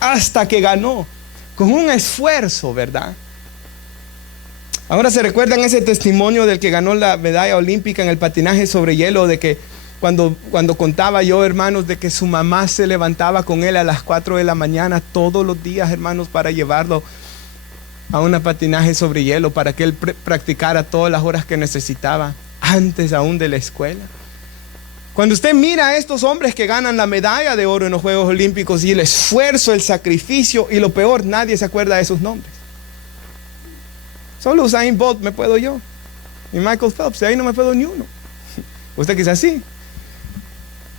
hasta que ganó, con un esfuerzo, ¿verdad? Ahora se recuerdan ese testimonio del que ganó la medalla olímpica en el patinaje sobre hielo, de que cuando contaba yo, hermanos, de que su mamá se levantaba con él a las 4 de la mañana todos los días, hermanos, para llevarlo a un patinaje sobre hielo, para que él practicara todas las horas que necesitaba, antes aún de la escuela. Cuando usted mira a estos hombres que ganan la medalla de oro en los Juegos Olímpicos, y el esfuerzo, el sacrificio, y lo peor, nadie se acuerda de sus nombres. Solo Usain Bolt me puedo yo, y Michael Phelps, de ahí no me puedo ni uno. Usted quizás sí.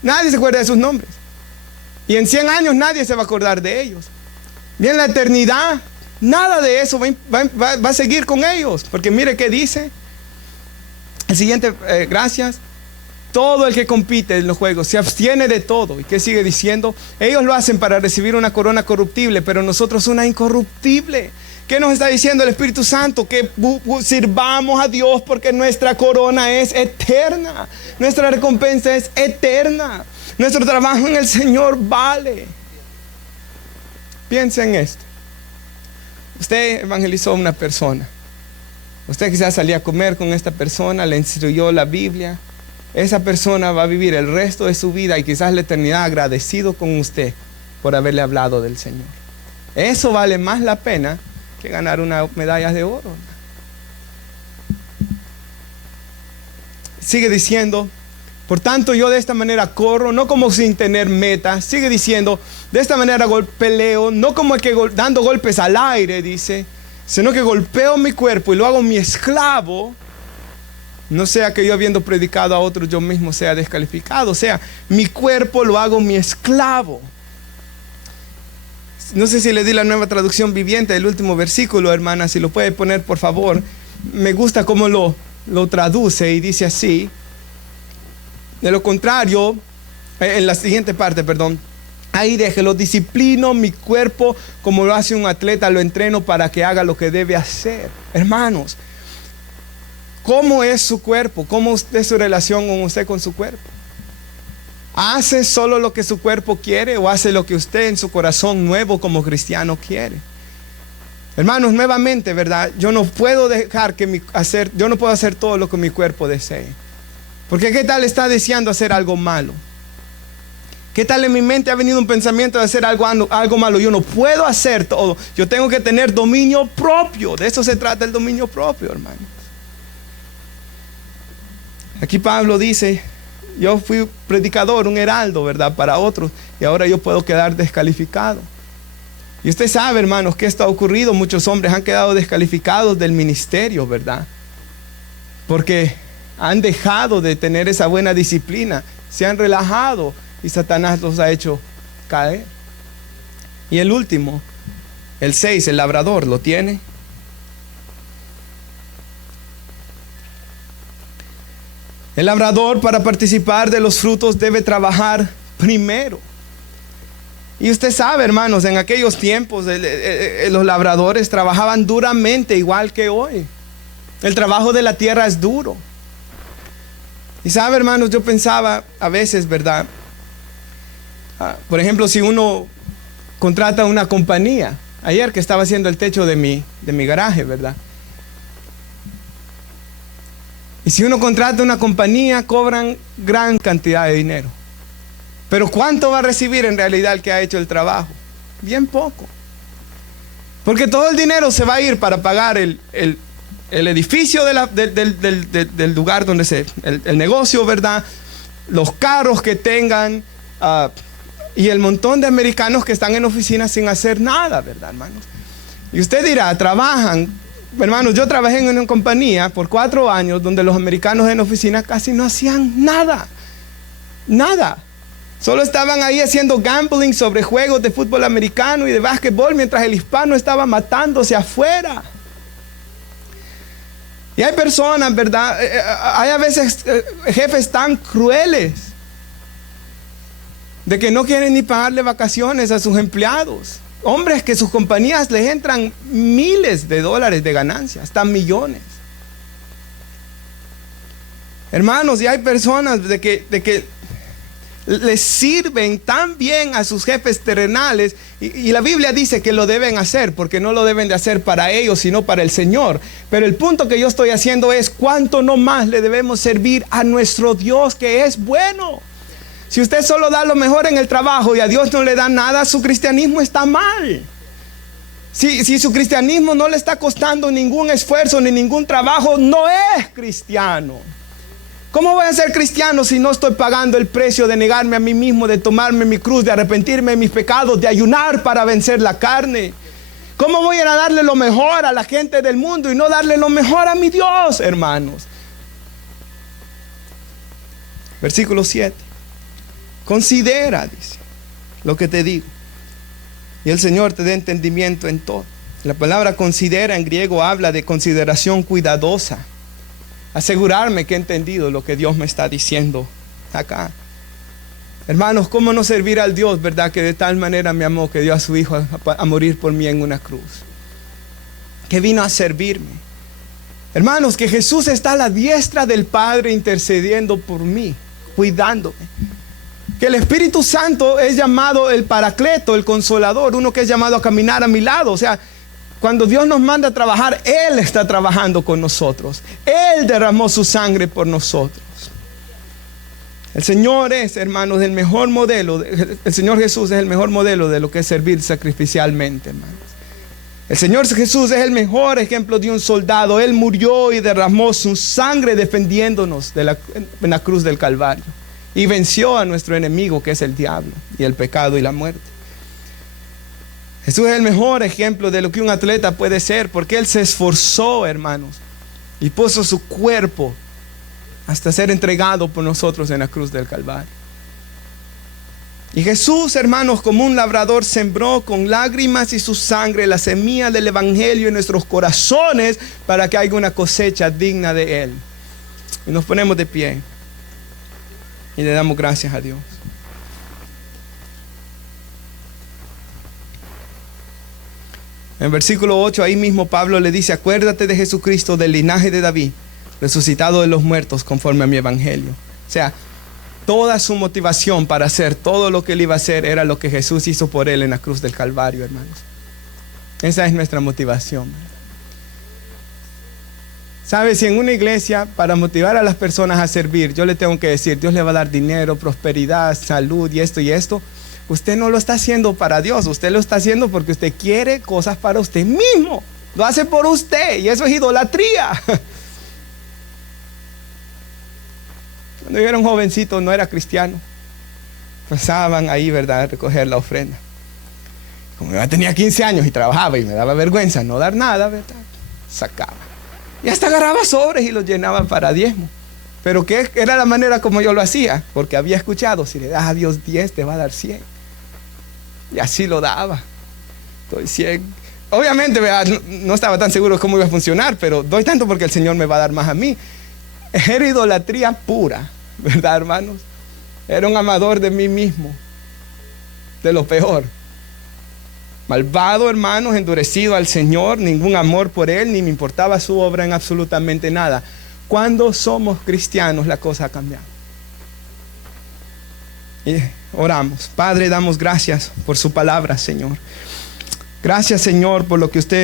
Nadie se acuerda de sus nombres. Y en 100 años nadie se va a acordar de ellos. Y en la eternidad, nada de eso va a seguir con ellos. Porque mire qué dice. El siguiente, gracias. Todo el que compite en los juegos se abstiene de todo. ¿Y qué sigue diciendo? Ellos lo hacen para recibir una corona corruptible, pero nosotros una incorruptible. ¿Qué nos está diciendo el Espíritu Santo? Que sirvamos a Dios porque nuestra corona es eterna. Nuestra recompensa es eterna. Nuestro trabajo en el Señor vale. Piensa en esto. Usted evangelizó a una persona Usted quizás salía a comer con esta persona, le instruyó la Biblia. Esa persona va a vivir el resto de su vida y quizás la eternidad agradecido con usted por haberle hablado del Señor. Eso vale más la pena que ganar una medalla de oro. Sigue diciendo, por tanto yo de esta manera corro, no como sin tener meta. Sigue diciendo, de esta manera peleo, no como el que dando golpes al aire, dice, sino que golpeo mi cuerpo y lo hago mi esclavo. No sea que yo habiendo predicado a otros yo mismo sea descalificado. O sea, mi cuerpo lo hago mi esclavo. No sé si le di la Nueva Traducción Viviente del último versículo, hermana. Si lo puede poner, por favor. Me gusta cómo lo traduce y dice así. De lo contrario, en la siguiente parte, perdón. Ahí déjelo, disciplino mi cuerpo como lo hace un atleta, lo entreno para que haga lo que debe hacer. Hermanos, ¿cómo es su cuerpo? ¿Cómo es su relación con usted con su cuerpo? ¿Hace solo lo que su cuerpo quiere o hace lo que usted en su corazón nuevo como cristiano quiere? Hermanos, nuevamente, ¿verdad? Yo no puedo yo no puedo hacer todo lo que mi cuerpo desee. Porque ¿qué tal está deseando hacer algo malo? ¿Qué tal en mi mente ha venido un pensamiento de hacer algo malo? Yo no puedo hacer todo. Yo tengo que tener dominio propio. De eso se trata el dominio propio, hermanos. Aquí Pablo dice, yo fui predicador, un heraldo, ¿verdad? Para otros. Y ahora yo puedo quedar descalificado. Y usted sabe, hermanos, que esto ha ocurrido. Muchos hombres han quedado descalificados del ministerio, ¿verdad? Porque han dejado de tener esa buena disciplina. Se han relajado. Y Satanás los ha hecho caer. Y el último, el 6, el labrador, ¿lo tiene? El labrador, para participar de los frutos, debe trabajar primero. Y usted sabe, hermanos, en aquellos tiempos los labradores trabajaban duramente, igual que hoy. El trabajo de la tierra es duro. Y sabe, hermanos, yo pensaba a veces, ¿verdad? Por ejemplo, si uno contrata una compañía, ayer que estaba haciendo el techo de mi garaje, ¿verdad? Y si uno contrata una compañía, cobran gran cantidad de dinero. Pero ¿cuánto va a recibir en realidad el que ha hecho el trabajo? Bien poco. Porque todo el dinero se va a ir para pagar el edificio del lugar donde el negocio, ¿verdad? Los carros que tengan, y el montón de americanos que están en oficinas sin hacer nada, ¿verdad, hermanos? Y usted dirá, trabajan. Hermanos, yo trabajé en una compañía por 4 años donde los americanos en oficina casi no hacían nada. Nada. Solo estaban ahí haciendo gambling sobre juegos de fútbol americano y de básquetbol mientras el hispano estaba matándose afuera. Y hay personas, ¿verdad? Hay a veces jefes tan crueles de que no quieren ni pagarle vacaciones a sus empleados. Hombres que sus compañías les entran miles de dólares de ganancias, hasta millones. Hermanos, y hay personas de que les sirven tan bien a sus jefes terrenales, y la Biblia dice que lo deben hacer, porque no lo deben de hacer para ellos, sino para el Señor. Pero el punto que yo estoy haciendo es, ¿cuánto no más le debemos servir a nuestro Dios que es bueno? Si usted solo da lo mejor en el trabajo y a Dios no le da nada, su cristianismo está mal. Si su cristianismo no le está costando ningún esfuerzo ni ningún trabajo, no es cristiano. ¿Cómo voy a ser cristiano si no estoy pagando el precio de negarme a mí mismo, de tomarme mi cruz, de arrepentirme de mis pecados, de ayunar para vencer la carne? ¿Cómo voy a darle lo mejor a la gente del mundo y no darle lo mejor a mi Dios, hermanos? Versículo 7. Considera, dice, lo que te digo, y el Señor te dé entendimiento en todo. La palabra considera en griego habla de consideración cuidadosa. Asegurarme que he entendido lo que Dios me está diciendo acá. Hermanos, ¿cómo no servir al Dios, verdad? Que de tal manera me amó que dio a su Hijo a morir por mí en una cruz. Que vino a servirme. Hermanos, que Jesús está a la diestra del Padre intercediendo por mí, cuidándome. Que el Espíritu Santo es llamado el Paracleto, el Consolador, uno que es llamado a caminar a mi lado. O sea, Cuando Dios nos manda a trabajar, Él está trabajando con nosotros. Él derramó su sangre por nosotros. El Señor es, hermanos, el mejor modelo. El Señor Jesús es el mejor modelo de lo que es servir sacrificialmente, hermanos. El Señor Jesús es el mejor ejemplo de un soldado. Él murió y derramó su sangre defendiéndonos en la cruz del Calvario. Y venció a nuestro enemigo, que es el diablo, y el pecado y la muerte. Jesús es el mejor ejemplo de lo que un atleta puede ser, porque Él se esforzó, hermanos, y puso su cuerpo hasta ser entregado por nosotros en la cruz del Calvario. Y Jesús, hermanos, como un labrador, sembró con lágrimas y su sangre la semilla del evangelio en nuestros corazones para que haya una cosecha digna de Él. Y nos ponemos de pie y le damos gracias a Dios. En versículo 8, ahí mismo Pablo le dice: acuérdate de Jesucristo, del linaje de David, resucitado de los muertos conforme a mi evangelio. O sea, toda su motivación para hacer todo lo que él iba a hacer era lo que Jesús hizo por él en la cruz del Calvario, hermanos. Esa es nuestra motivación. ¿Sabes? Si en una iglesia, para motivar a las personas a servir, yo le tengo que decir: Dios le va a dar dinero, prosperidad, salud y esto, usted no lo está haciendo para Dios. Usted lo está haciendo porque usted quiere cosas para usted mismo. Lo hace por usted, y eso es idolatría. Cuando yo era un jovencito, no era cristiano, pasaban ahí, ¿verdad?, a recoger la ofrenda. Como yo tenía 15 años y trabajaba y me daba vergüenza no dar nada, ¿verdad?, sacaba. Y hasta agarraba sobres y los llenaba para diezmo. Pero que era la manera como yo lo hacía, porque había escuchado: si le das a Dios 10, te va a dar 100. Y así lo daba. Doy 100. Obviamente, ¿verdad?, no estaba tan seguro de cómo iba a funcionar, pero doy tanto porque el Señor me va a dar más a mí. Era idolatría pura, ¿verdad, hermanos? Era un amador de mí mismo, de lo peor. Malvado, hermanos, endurecido al Señor, ningún amor por Él, ni me importaba su obra en absolutamente nada. Cuando somos cristianos, la cosa ha cambiado. Y oramos. Padre, damos gracias por su palabra, Señor. Gracias, Señor, por lo que usted